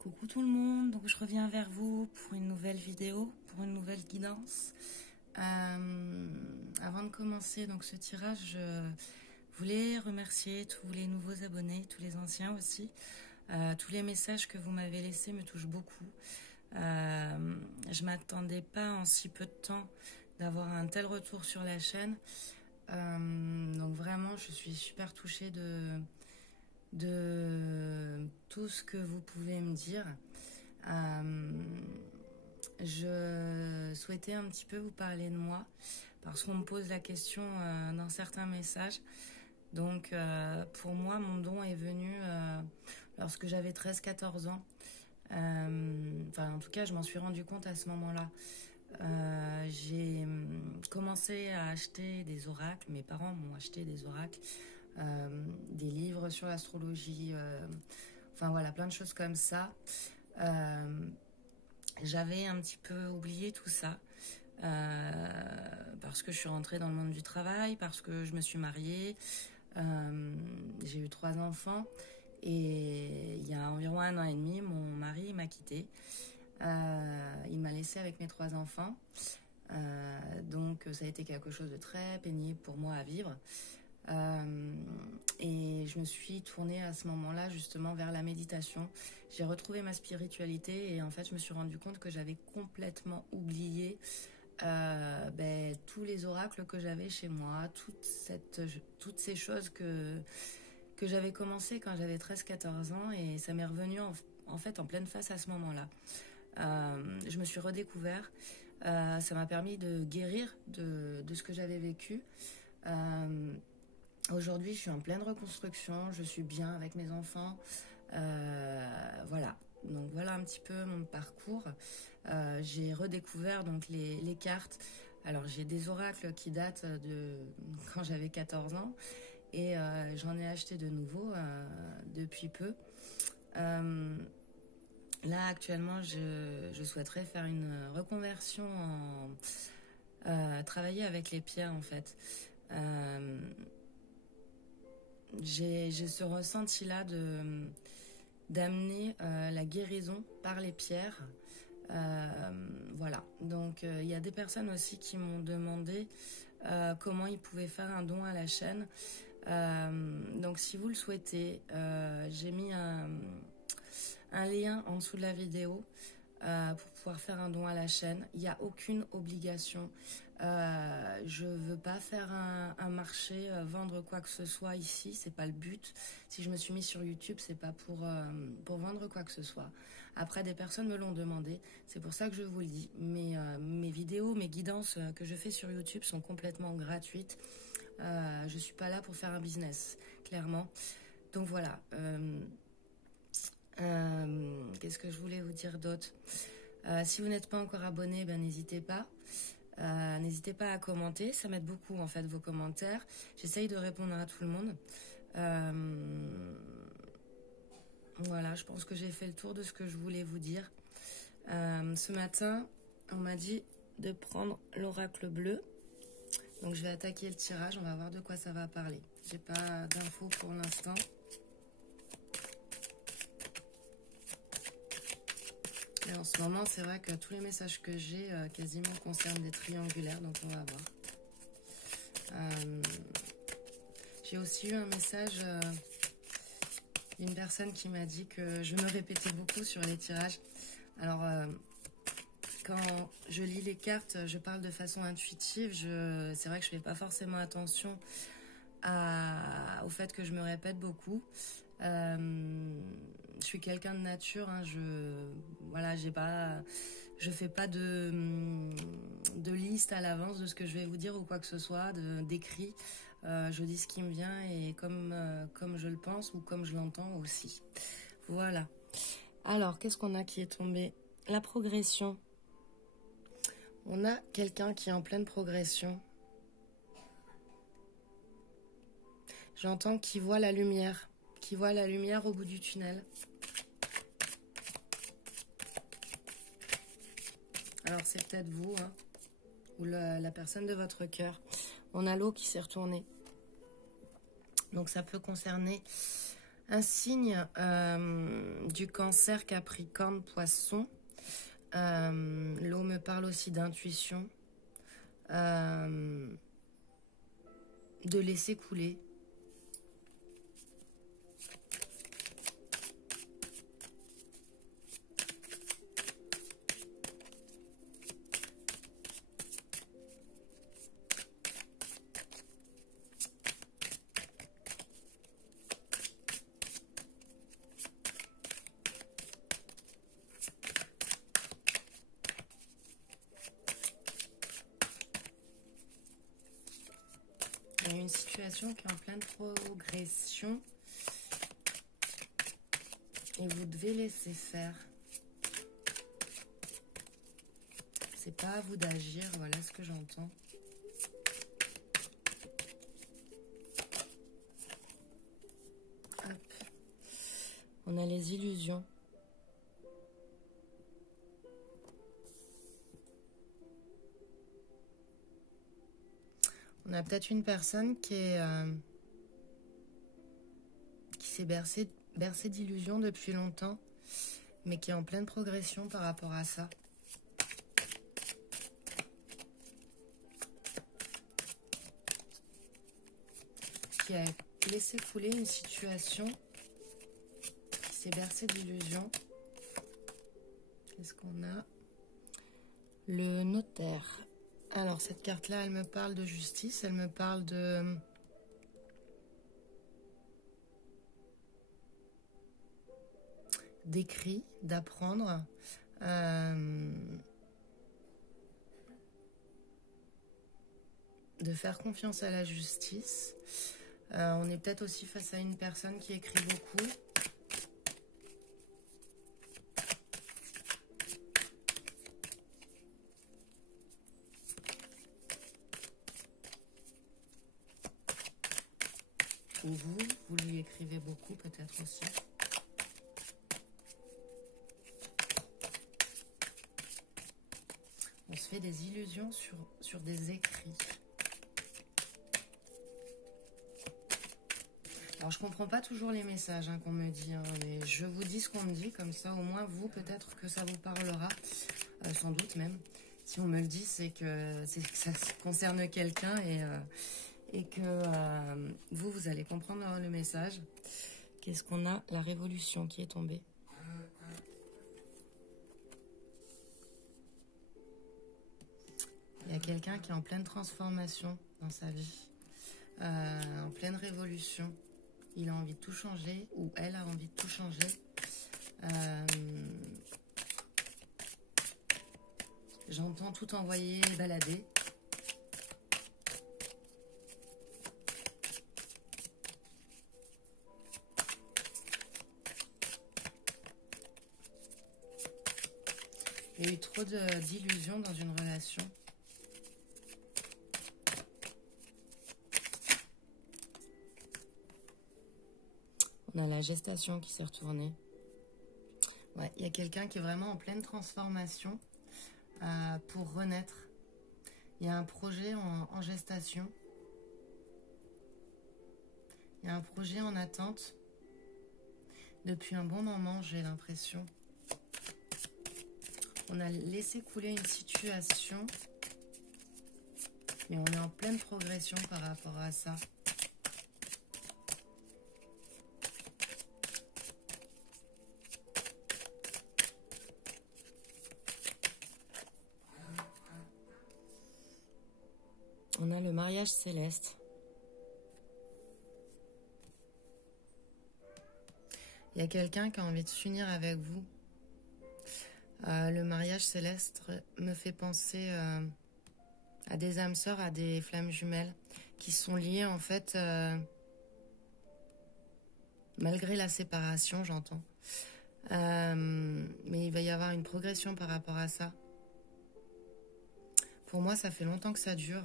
Coucou tout le monde, donc je reviens vers vous pour une nouvelle vidéo, pour une nouvelle guidance. Avant de commencer donc ce tirage, je voulais remercier tous les nouveaux abonnés, tous les anciens aussi. Tous les messages que vous m'avez laissés me touchent beaucoup. Je m'attendais pas en si peu de temps d'avoir un tel retour sur la chaîne. Donc vraiment, je suis super touchée de tout ce que vous pouvez me dire. Je souhaitais un petit peu vous parler de moi parce qu'on me pose la question dans certains messages. Donc pour moi, mon don est venu lorsque j'avais 13-14 ans. Enfin, en tout cas, je m'en suis rendu compte à ce moment-là. J'ai commencé à acheter des oracles. Mes parents m'ont acheté des oracles, des livres sur l'astrologie, enfin voilà, plein de choses comme ça. J'avais un petit peu oublié tout ça parce que je suis rentrée dans le monde du travail, parce que je me suis mariée, j'ai eu 3 enfants et il y a environ 1 an et demi, mon mari m'a quittée. Il m'a laissée avec mes 3 enfants. Donc ça a été quelque chose de très pénible pour moi à vivre. Et je me suis tournée à ce moment-là justement vers la méditation. J'ai retrouvé ma spiritualité et en fait je me suis rendu compte que j'avais complètement oublié tous les oracles que j'avais chez moi, toutes ces choses que j'avais commencé quand j'avais 13-14 ans et ça m'est revenu en fait en pleine face à ce moment-là. Je me suis redécouvert, ça m'a permis de guérir de ce que j'avais vécu. Aujourd'hui, je suis en pleine reconstruction, je suis bien avec mes enfants. Voilà, donc voilà un petit peu mon parcours. J'ai redécouvert donc les cartes. Alors j'ai des oracles qui datent de quand j'avais 14 ans et j'en ai acheté de nouveaux depuis peu. Là actuellement, je souhaiterais faire une reconversion travailler avec les pierres en fait. J'ai ce ressenti-là d'amener la guérison par les pierres. Voilà. Donc, il y a des personnes aussi qui m'ont demandé comment ils pouvaient faire un don à la chaîne. Donc, si vous le souhaitez, j'ai mis un lien en dessous de la vidéo pour pouvoir faire un don à la chaîne. Il n'y a aucune obligation. Je veux pas faire un marché, vendre quoi que ce soit ici, c'est pas le but. Si je me suis mis sur YouTube, c'est pas pour vendre quoi que ce soit. Après, des personnes me l'ont demandé, c'est pour ça que je vous le dis. Mes vidéos, mes guidances que je fais sur YouTube sont complètement gratuites. Je suis pas là pour faire un business, clairement. Donc voilà. Qu'est-ce que je voulais vous dire d'autre? Si vous n'êtes pas encore abonné, n'hésitez pas. N'hésitez pas à commenter, ça m'aide beaucoup en fait vos commentaires. J'essaye de répondre à tout le monde. Voilà, je pense que j'ai fait le tour de ce que je voulais vous dire. Ce matin, on m'a dit de prendre l'oracle bleu. Donc je vais attaquer le tirage, on va voir de quoi ça va parler. J'ai pas d'infos pour l'instant. Et en ce moment, c'est vrai que tous les messages que j'ai quasiment concernent des triangulaires, donc on va voir. J'ai aussi eu un message d'une personne qui m'a dit que je me répétais beaucoup sur les tirages. Alors, quand je lis les cartes, je parle de façon intuitive. C'est vrai que je fais pas forcément attention au fait que je me répète beaucoup. Je suis quelqu'un de nature, hein, je fais pas de liste à l'avance de ce que je vais vous dire ou quoi que ce soit, d'écrit. Je dis ce qui me vient et comme je le pense ou comme je l'entends aussi. Voilà. Alors, qu'est-ce qu'on a qui est tombé? La progression. On a quelqu'un qui est en pleine progression. J'entends qu'il voit la lumière. Qui voit la lumière au bout du tunnel. Alors c'est peut-être vous, hein, ou la personne de votre cœur. On a l'eau qui s'est retournée. Donc ça peut concerner Un signe du Cancer, Capricorne, Poisson. L'eau me parle aussi d'intuition, de laisser couler. Il y a une situation qui est en pleine progression et vous devez laisser faire. C'est pas à vous d'agir, voilà ce que j'entends. Hop. On a les illusions. On a peut-être une personne qui s'est bercée d'illusions depuis longtemps, mais qui est en pleine progression par rapport à ça. Qui a laissé couler une situation, qui s'est bercée d'illusions. Qu'est-ce qu'on a? Le notaire. Alors, cette carte-là, elle me parle de justice, elle me parle d'écrit, d'apprendre, de faire confiance à la justice. On est peut-être aussi face à une personne qui écrit beaucoup. Ou vous lui écrivez beaucoup peut-être aussi. On se fait des illusions sur des écrits. Alors je comprends pas toujours les messages qu'on me dit, mais je vous dis ce qu'on me dit, comme ça au moins vous peut-être que ça vous parlera, sans doute même. Si on me le dit, c'est que ça concerne quelqu'un et que vous allez comprendre le message. Qu'est-ce qu'on a? La révolution qui est tombée. Il y a quelqu'un qui est en pleine transformation dans sa vie, en pleine révolution. Il a envie de tout changer, ou elle a envie de tout changer. J'entends tout envoyer et balader. Il y a eu trop d'illusions dans une relation. On a la gestation qui s'est retournée. Ouais, il y a quelqu'un qui est vraiment en pleine transformation pour renaître. Il y a un projet en gestation. Il y a un projet en attente. Depuis un bon moment, j'ai l'impression. On a laissé couler une situation. Mais on est en pleine progression par rapport à ça. On a le mariage céleste. Il y a quelqu'un qui a envie de s'unir avec vous. Le mariage céleste me fait penser à des âmes sœurs, à des flammes jumelles qui sont liées en fait, malgré la séparation, j'entends. Mais il va y avoir une progression par rapport à ça. Pour moi, ça fait longtemps que ça dure.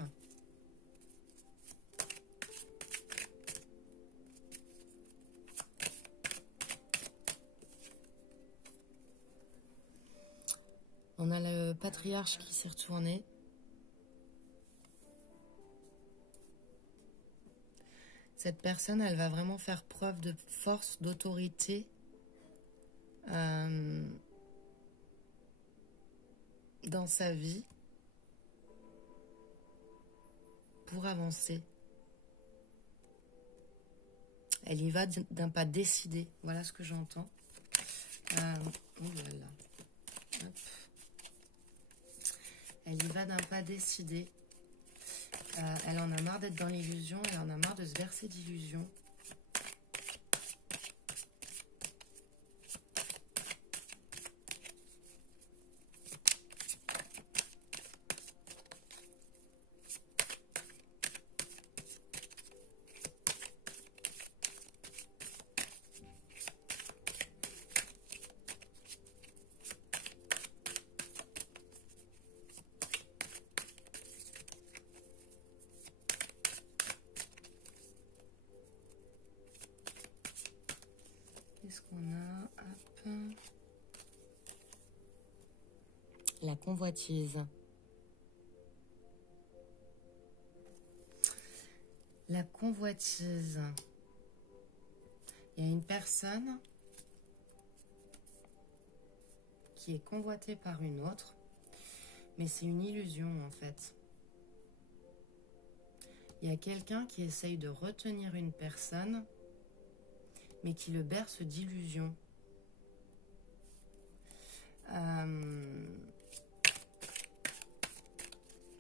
On a le patriarche qui s'est retourné. Cette personne, elle va vraiment faire preuve de force, d'autorité. Dans sa vie. Pour avancer. Elle y va d'un pas décidé. Voilà ce que j'entends. Oh là là. Hop. Elle y va d'un pas décidé. Elle en a marre d'être dans l'illusion. Elle en a marre de se verser d'illusions. Qu'est-ce qu'on a? Hop. La convoitise. La convoitise. Il y a une personne qui est convoitée par une autre, mais c'est une illusion en fait. Il y a quelqu'un qui essaye de retenir une personne, mais qui le berce d'illusions.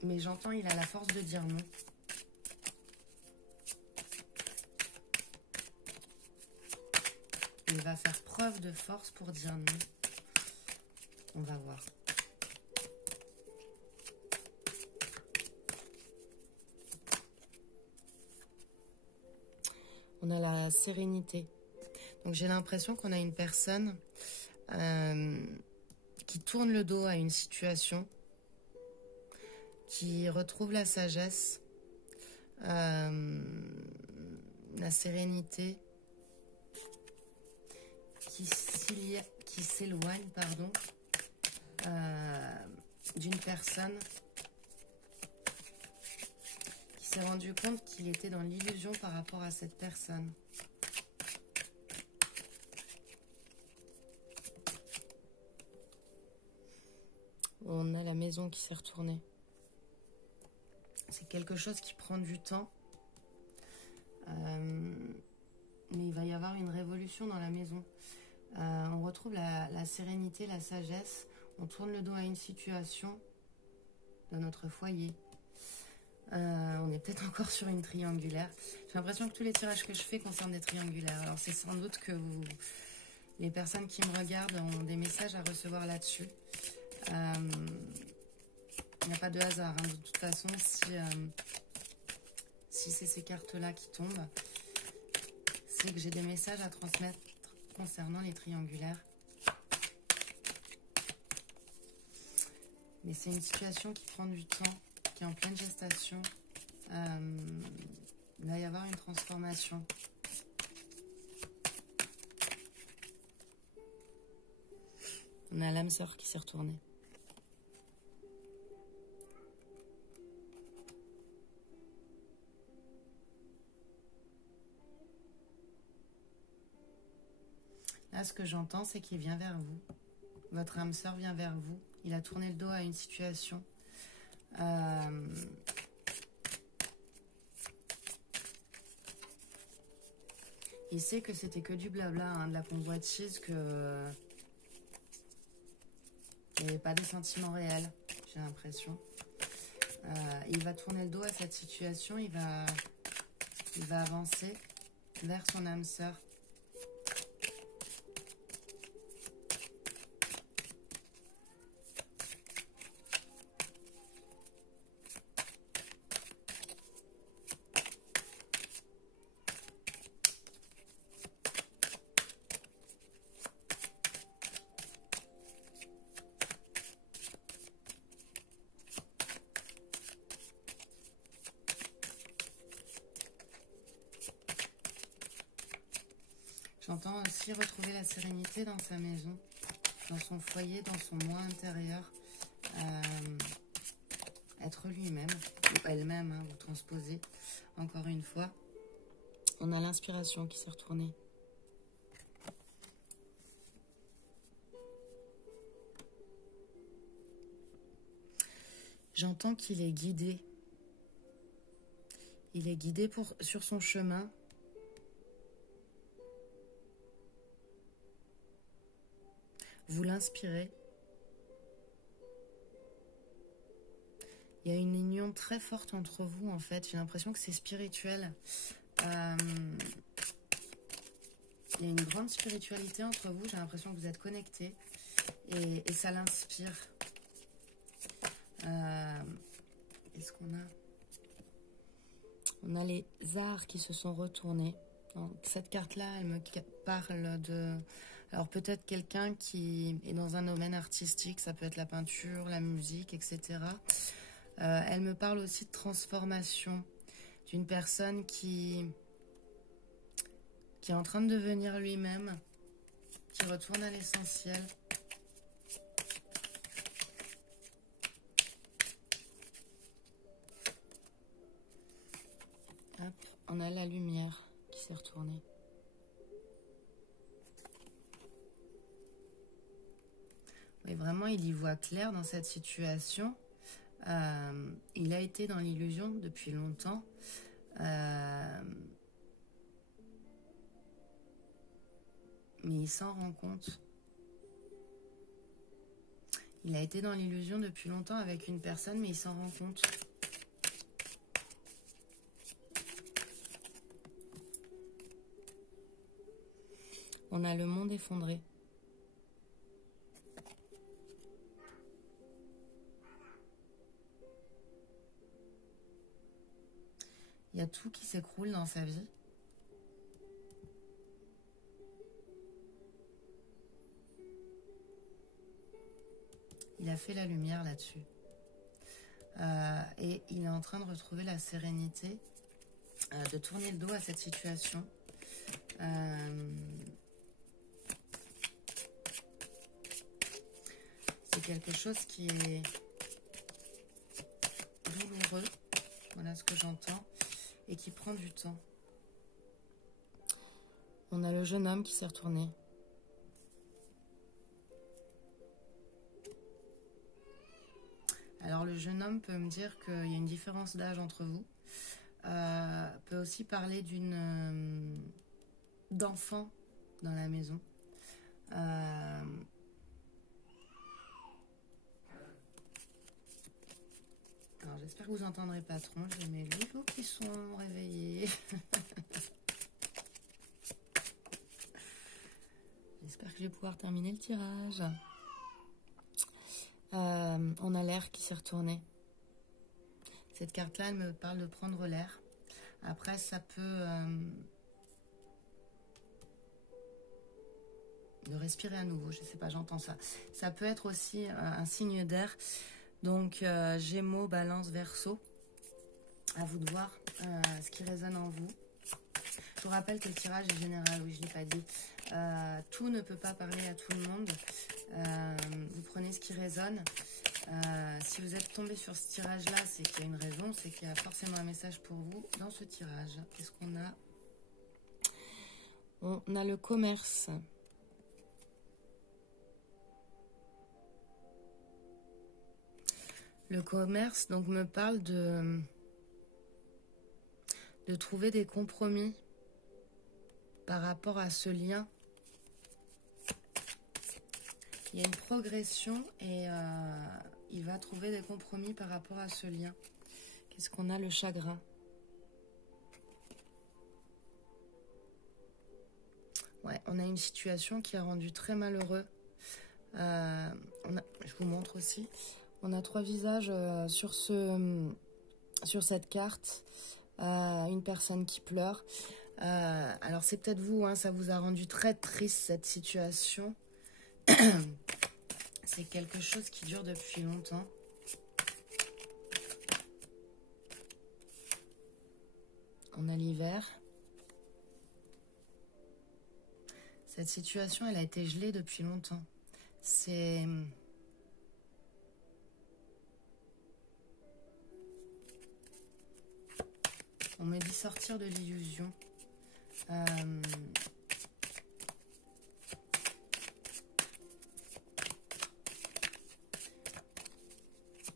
Mais j'entends, il a la force de dire non. Il va faire preuve de force pour dire non. On va voir. On a la sérénité. Donc j'ai l'impression qu'on a une personne qui tourne le dos à une situation, qui retrouve la sagesse, la sérénité, qui s'éloigne, pardon, d'une personne qui s'est rendu compte qu'il était dans l'illusion par rapport à cette personne. On a la maison qui s'est retournée. C'est quelque chose qui prend du temps. Mais il va y avoir une révolution dans la maison. On retrouve la sérénité, la sagesse. On tourne le dos à une situation dans notre foyer. On est peut-être encore sur une triangulaire. J'ai l'impression que tous les tirages que je fais concernent des triangulaires. Alors c'est sans doute que les personnes qui me regardent ont des messages à recevoir là-dessus. Il n'y a pas de hasard. Hein. De toute façon, si c'est ces cartes-là qui tombent, c'est que j'ai des messages à transmettre concernant les triangulaires. Mais c'est une situation qui prend du temps, qui est en pleine gestation. Il va y avoir une transformation. On a l'âme sœur qui s'est retournée. Là, ce que j'entends, c'est qu'il vient vers vous. Votre âme sœur vient vers vous. Il a tourné le dos à une situation. Il sait que c'était que du blabla, hein, de la convoitise, que il n'y avait pas de sentiments réels, j'ai l'impression. Il va tourner le dos à cette situation. Il va avancer vers son âme sœur. J'entends aussi retrouver la sérénité dans sa maison, dans son foyer, dans son moi intérieur. Être lui-même, ou elle-même, hein, vous transposez encore une fois. On a l'inspiration qui s'est retournée. J'entends qu'il est guidé. Il est guidé sur son chemin. Vous l'inspirez. Il y a une union très forte entre vous, en fait. J'ai l'impression que c'est spirituel. Il y a une grande spiritualité entre vous. J'ai l'impression que vous êtes connectés. Et ça l'inspire. Qu'est-ce qu'on a? On a les arts qui se sont retournés. Donc, cette carte-là, elle me parle de... Alors peut-être quelqu'un qui est dans un domaine artistique, ça peut être la peinture, la musique, etc. Elle me parle aussi de transformation, d'une personne qui est en train de devenir lui-même, qui retourne à l'essentiel. Hop, on a la lumière qui s'est retournée. Mais vraiment, il y voit clair dans cette situation. Il a été dans l'illusion depuis longtemps. Mais il s'en rend compte. Il a été dans l'illusion depuis longtemps avec une personne, mais il s'en rend compte. On a le monde effondré. Il y a tout qui s'écroule dans sa vie. Il a fait la lumière là-dessus. Et il est en train de retrouver la sérénité, de tourner le dos à cette situation. C'est quelque chose qui est douloureux, voilà ce que j'entends, et qui prend du temps. On a le jeune homme qui s'est retourné. Alors le jeune homme peut me dire qu'il y a une différence d'âge entre vous. Peut aussi parler d'enfant dans la maison. Alors j'espère que vous entendrez pas trop. J'ai mes loups qui sont réveillés. J'espère que je vais pouvoir terminer le tirage. On a l'air qui s'est retourné. Cette carte-là, elle me parle de prendre l'air. Après, ça peut... de respirer à nouveau, je sais pas, j'entends ça. Ça peut être aussi un signe d'air. Donc, Gémeaux, Balance, Verseau. À vous de voir ce qui résonne en vous. Je vous rappelle que le tirage est général, oui, je ne l'ai pas dit. Tout ne peut pas parler à tout le monde. Vous prenez ce qui résonne. Si vous êtes tombé sur ce tirage-là, c'est qu'il y a une raison, c'est qu'il y a forcément un message pour vous dans ce tirage. Qu'est-ce qu'on a? On a le commerce. Le commerce, donc, me parle de trouver des compromis par rapport à ce lien. Il y a une progression et il va trouver des compromis par rapport à ce lien. Qu'est-ce qu'on a? Le chagrin. Ouais, on a une situation qui a rendu très malheureux. Je vous montre aussi. On a 3 visages sur cette carte. Une personne qui pleure. Alors c'est peut-être vous, hein, ça vous a rendu très triste cette situation. C'est quelque chose qui dure depuis longtemps. On a l'hiver. Cette situation, elle a été gelée depuis longtemps. C'est... On me dit sortir de l'illusion. Il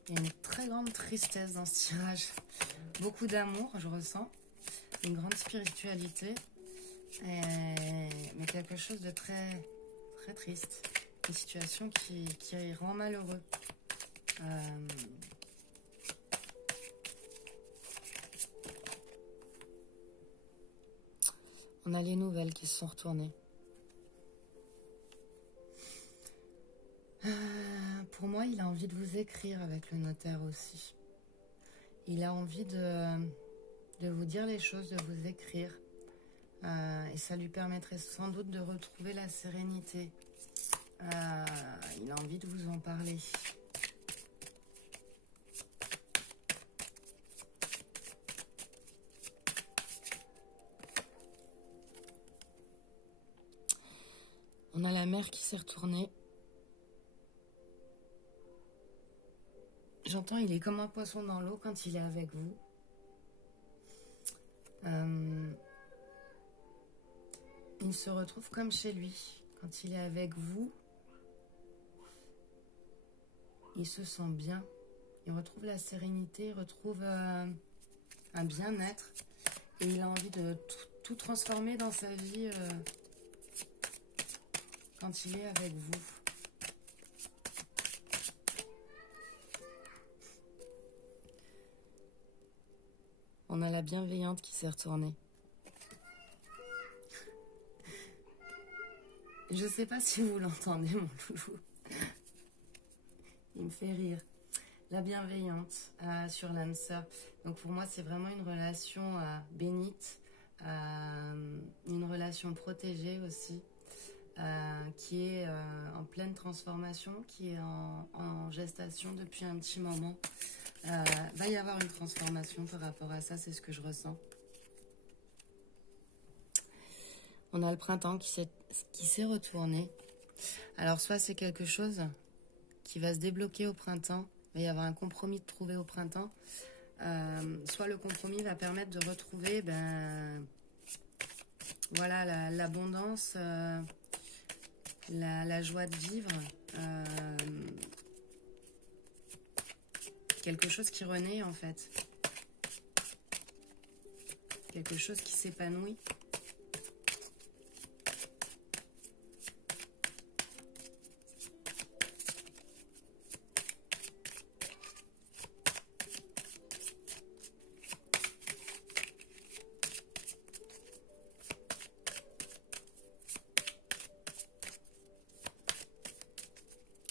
y a une très grande tristesse dans ce tirage. Beaucoup d'amour, je ressens. Une grande spiritualité. Mais quelque chose de très, très triste. Une situation qui rend malheureux. On a les nouvelles qui se sont retournées. Pour moi, il a envie de vous écrire avec le notaire aussi. Il a envie de vous dire les choses, de vous écrire. Et ça lui permettrait sans doute de retrouver la sérénité. Il a envie de vous en parler. On a la mer qui s'est retournée. J'entends, il est comme un poisson dans l'eau quand il est avec vous. Il se retrouve comme chez lui. Quand il est avec vous, il se sent bien. Il retrouve la sérénité, il retrouve un bien-être. Et il a envie de tout transformer dans sa vie quand il est avec vous. On a la bienveillante qui s'est retournée. Je sais pas si vous l'entendez, mon loulou. Il me fait rire. La bienveillante sur l'âme sœur. Donc pour moi, c'est vraiment une relation bénite, une relation protégée aussi, qui est en pleine transformation, qui est en gestation depuis un petit moment. Va y avoir une transformation par rapport à ça, c'est ce que je ressens. On a le printemps qui s'est retourné. Alors soit c'est quelque chose qui va se débloquer au printemps, il va y avoir un compromis de trouver au printemps, soit le compromis va permettre de retrouver voilà, l'abondance, la joie de vivre, quelque chose qui renaît en fait, quelque chose qui s'épanouit.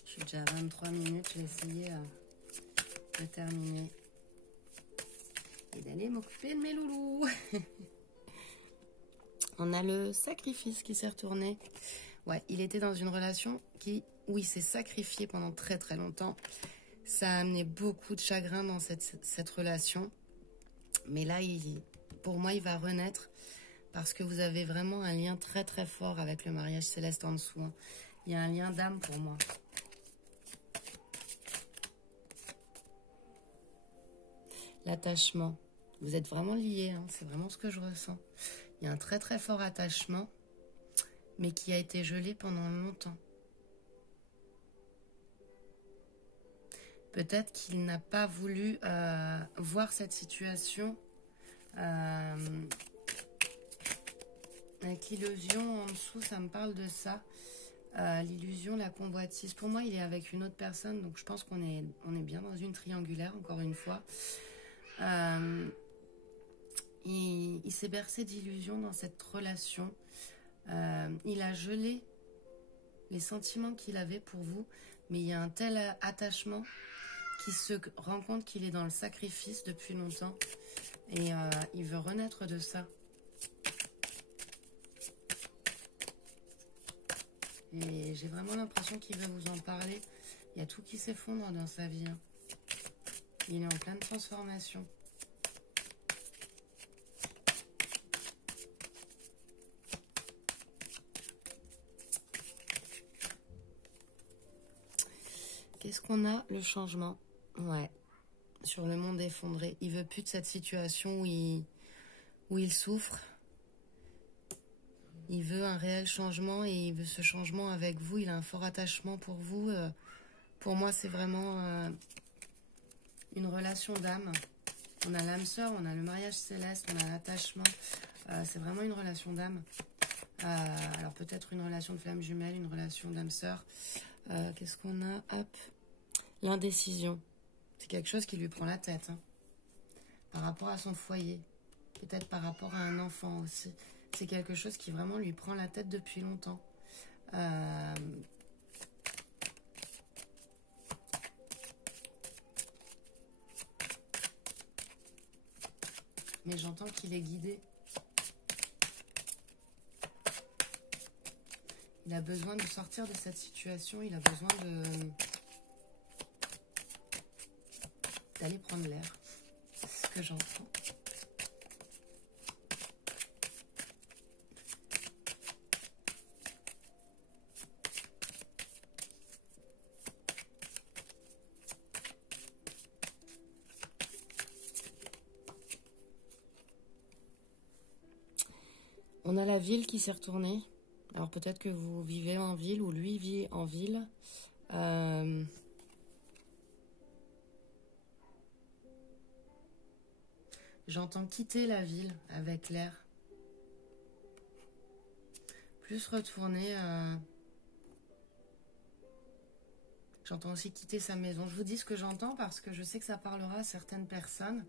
Je suis déjà à 23 minutes, je vais essayer de terminer et d'aller m'occuper de mes loulous. On a le sacrifice qui s'est retourné. Ouais, il était dans une relation où il s'est sacrifié pendant très très longtemps. Ça a amené beaucoup de chagrin dans cette relation. Mais là, pour moi, il va renaître parce que vous avez vraiment un lien très très fort avec le mariage céleste en dessous. Hein. Il y a un lien d'âme pour moi. L'attachement. Vous êtes vraiment liés, hein. C'est vraiment ce que je ressens. Il y a un très très fort attachement, mais qui a été gelé pendant longtemps. Peut-être qu'il n'a pas voulu voir cette situation avec l'illusion en dessous, ça me parle de ça. L'illusion, la convoitise. Pour moi, il est avec une autre personne, donc je pense qu'on est bien dans une triangulaire, encore une fois. Il s'est bercé d'illusions dans cette relation. Il a gelé les sentiments qu'il avait pour vous, mais il y a un tel attachement qu'il se rend compte qu'il est dans le sacrifice depuis longtemps et il veut renaître de ça. Et j'ai vraiment l'impression qu'il va vous en parler. Il y a tout qui s'effondre dans sa vie. Hein. Il est en pleine transformation. Qu'est-ce qu'on a? Le changement. Ouais. Sur le monde effondré. Il veut plus de cette situation où il souffre. Il veut un réel changement et il veut ce changement avec vous. Il a un fort attachement pour vous. Pour moi, c'est vraiment une relation d'âme. On a l'âme sœur, on a le mariage céleste, on a l'attachement. C'est vraiment une relation d'âme. Alors peut-être une relation de flamme jumelle, une relation d'âme sœur. Qu'est-ce qu'on a? Hop. L'indécision. C'est quelque chose qui lui prend la tête. Hein. Par rapport à son foyer. Peut-être par rapport à un enfant aussi. C'est quelque chose qui vraiment lui prend la tête depuis longtemps. Mais j'entends qu'il est guidé. Il a besoin de sortir de cette situation. Il a besoin d'aller prendre l'air. C'est ce que j'entends. On a la ville qui s'est retournée. Alors peut-être que vous vivez en ville ou lui vit en ville. J'entends quitter la ville avec l'air. Plus retourner. J'entends aussi quitter sa maison. Je vous dis ce que j'entends parce que je sais que ça parlera à certaines personnes.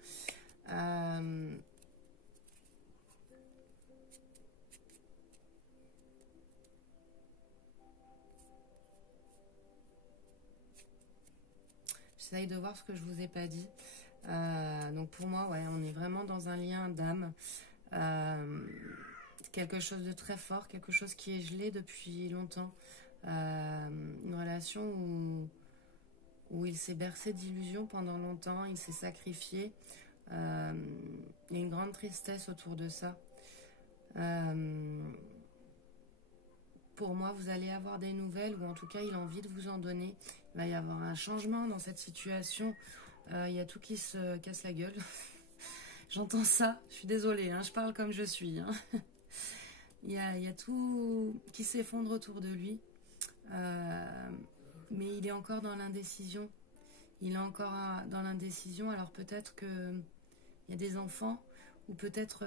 J'essaye de voir ce que je vous ai pas dit. Donc pour moi, ouais, on est vraiment dans un lien d'âme. Quelque chose de très fort, quelque chose qui est gelé depuis longtemps. Une relation où il s'est bercé d'illusions pendant longtemps, il s'est sacrifié. Il y a une grande tristesse autour de ça. Pour moi, vous allez avoir des nouvelles, ou en tout cas, il a envie de vous en donner. Il va y avoir un changement dans cette situation. Il y a tout qui se casse la gueule. J'entends ça, je suis désolée, hein, je parle comme je suis. Hein. Il y a tout qui s'effondre autour de lui. Mais il est encore dans l'indécision. Il est encore dans l'indécision, alors peut-être qu'il y a des enfants, ou peut-être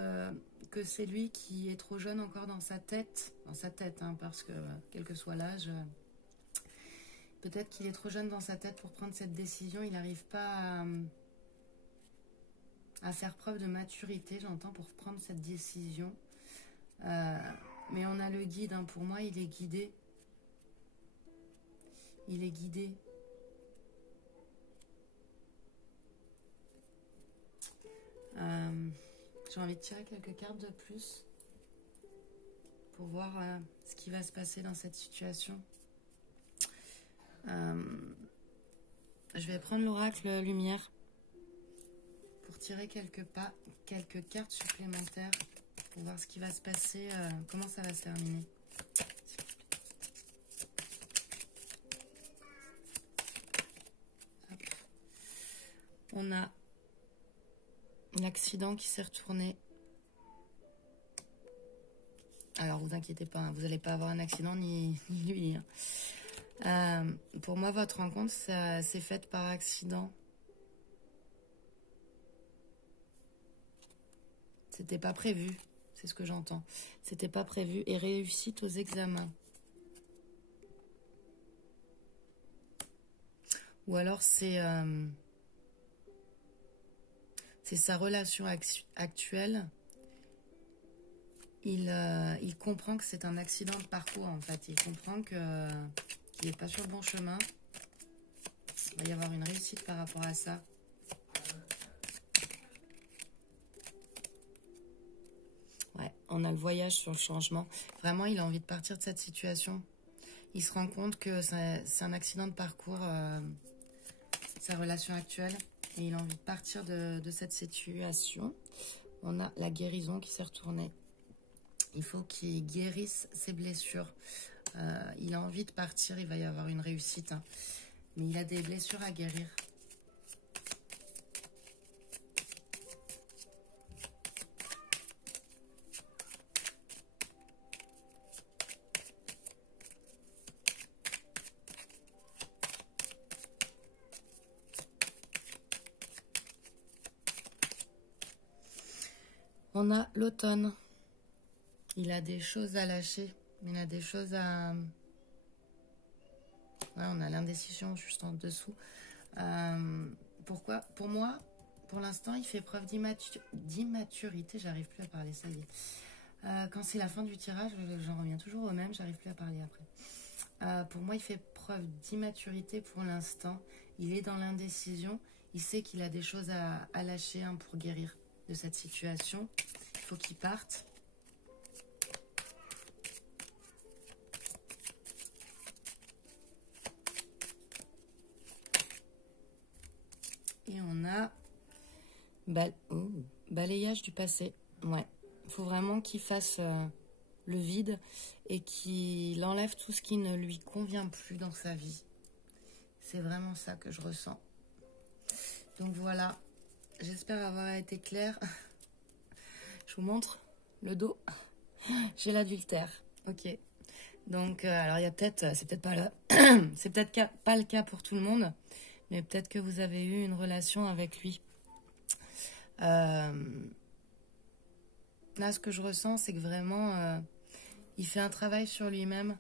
que c'est lui qui est trop jeune encore dans sa tête, hein, parce que quel que soit l'âge, peut-être qu'il est trop jeune dans sa tête pour prendre cette décision, il n'arrive pas à faire preuve de maturité, j'entends, pour prendre cette décision. Mais on a le guide, hein, pour moi il est guidé. Il est guidé. J'ai envie de tirer quelques cartes de plus pour voir ce qui va se passer dans cette situation. Je vais prendre l'oracle lumière pour tirer quelques cartes supplémentaires pour voir ce qui va se passer, comment ça va se terminer. Hop. On a l'accident qui s'est retourné. Alors vous inquiétez pas, hein, vous n'allez pas avoir un accident ni lui. Hein. Pour moi, votre rencontre, c'est faite par accident. C'était pas prévu, c'est ce que j'entends. C'était pas prévu et réussite aux examens. Ou alors c'est sa relation actuelle. Il comprend que c'est un accident de parcours en fait. Il comprend qu'il n'est pas sur le bon chemin. Il va y avoir une réussite par rapport à ça. Ouais, on a le voyage sur le changement. Vraiment, il a envie de partir de cette situation. Il se rend compte que c'est un accident de parcours, sa relation actuelle. Et il a envie de partir de cette situation. On a la guérison qui s'est retournée. Il faut qu'il guérisse ses blessures. Il a envie de partir, il va y avoir une réussite. Hein. Mais il a des blessures à guérir. On a l'automne. Il a des choses à lâcher. Il a des choses à... Ouais, on a l'indécision juste en dessous. Pourquoi? Pour moi, pour l'instant, il fait preuve d'immaturité. J'arrive plus à parler, ça y est. Quand c'est la fin du tirage, j'en reviens toujours au même. J'arrive plus à parler après. Pour moi, il fait preuve d'immaturité pour l'instant. Il est dans l'indécision. Il sait qu'il a des choses à lâcher pour guérir de cette situation. Il faut qu'il parte. Et on a balayage du passé. Ouais. Il faut vraiment qu'il fasse le vide et qu'il enlève tout ce qui ne lui convient plus dans sa vie. C'est vraiment ça que je ressens. Donc voilà. J'espère avoir été claire. Je vous montre le dos. J'ai l'adultère. Ok. Donc, alors il y a peut-être, c'est peut-être pas là, c'est peut-être pas le cas pour tout le monde, mais peut-être que vous avez eu une relation avec lui. Là, ce que je ressens, c'est que vraiment, il fait un travail sur lui-même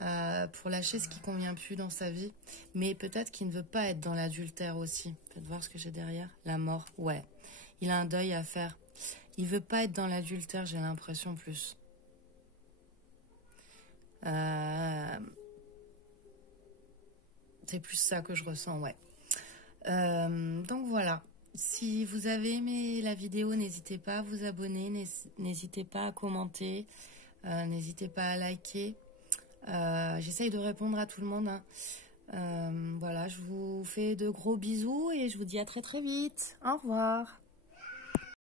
pour lâcher ce qui convient plus dans sa vie, mais peut-être qu'il ne veut pas être dans l'adultère aussi. Faites voir ce que j'ai derrière. La mort, ouais. Il a un deuil à faire. Il veut pas être dans l'adultère, j'ai l'impression plus. C'est plus ça que je ressens, ouais. Donc voilà. Si vous avez aimé la vidéo, n'hésitez pas à vous abonner, n'hésitez pas à commenter, n'hésitez pas à liker. J'essaye de répondre à tout le monde, hein. Voilà, je vous fais de gros bisous et je vous dis à très très vite. Au revoir.